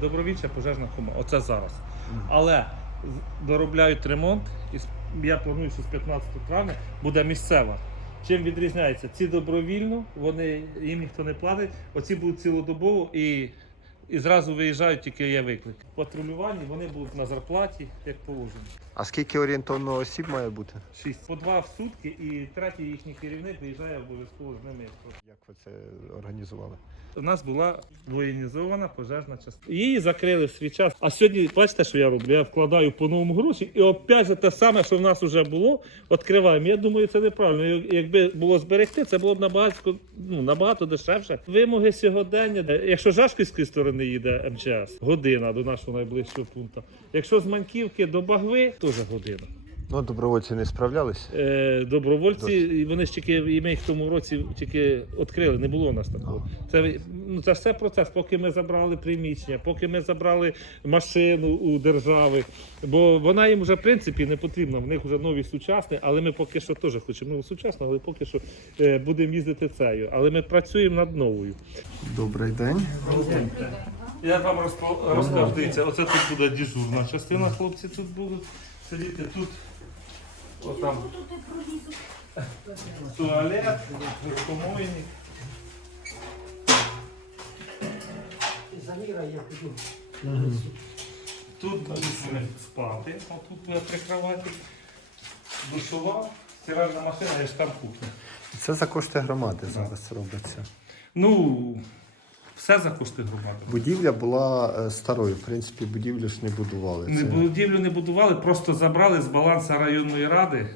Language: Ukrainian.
Добровільча пожежна кома. Оце зараз. Але доробляють ремонт, і я планую, що з 15 травня буде місцева. Чим відрізняється? Ці добровільно, вони, їм ніхто не платить, оці будуть цілодобово і, і зразу виїжджають, тільки є виклик. Патрулювання вони будуть на зарплаті, як положено. А скільки орієнтовно осіб має бути? Шість. По два в сутки, і третій їхній керівник виїжджає обов'язково з ними. Як ви це організували? У нас була воєнізована пожежна частина. Її закрили в свій час. А сьогодні, бачите, що я роблю? Я вкладаю по новому гроші, і опять же те саме, що в нас вже було, відкриваємо. Я думаю, це неправильно. Якби було зберегти, це було б набагато, ну, набагато дешевше. Вимоги сьогодення. Якщо Жашківської сторони їде МЧС, година до нашого найближчого пункту. Якщо з Маньківки до Багви, теж година. Ну, добровольці не справлялись. Е, добровольці, і вони ж тільки і ми їх в тому році тільки відкрили, не було у нас такого. Це, ну, це все процес, поки ми забрали приміщення, поки ми забрали машину у держави. Бо вона їм вже в принципі не потрібна. В них вже нові сучасні, але ми поки що теж хочемо ну, сучасну, але поки що е, будемо їздити цею. Але ми працюємо над новою. Добрий день. Я вам розпо- розкажу. Дивіться, оце тут буде дежурна частина. Хлопці тут будуть сидіти. Тут отам туалет, помойник. Заміра я піду. Тут будуть вони спати. Отут буде при кроваті. Душова, стиральна машина і ж там кухня. Це за кошти громади зараз робиться. Ну, все за кошти громади. Будівля була е, старою. В принципі, будівлю ж не будували. Не Це- будівлю не будували, просто забрали з балансу районної ради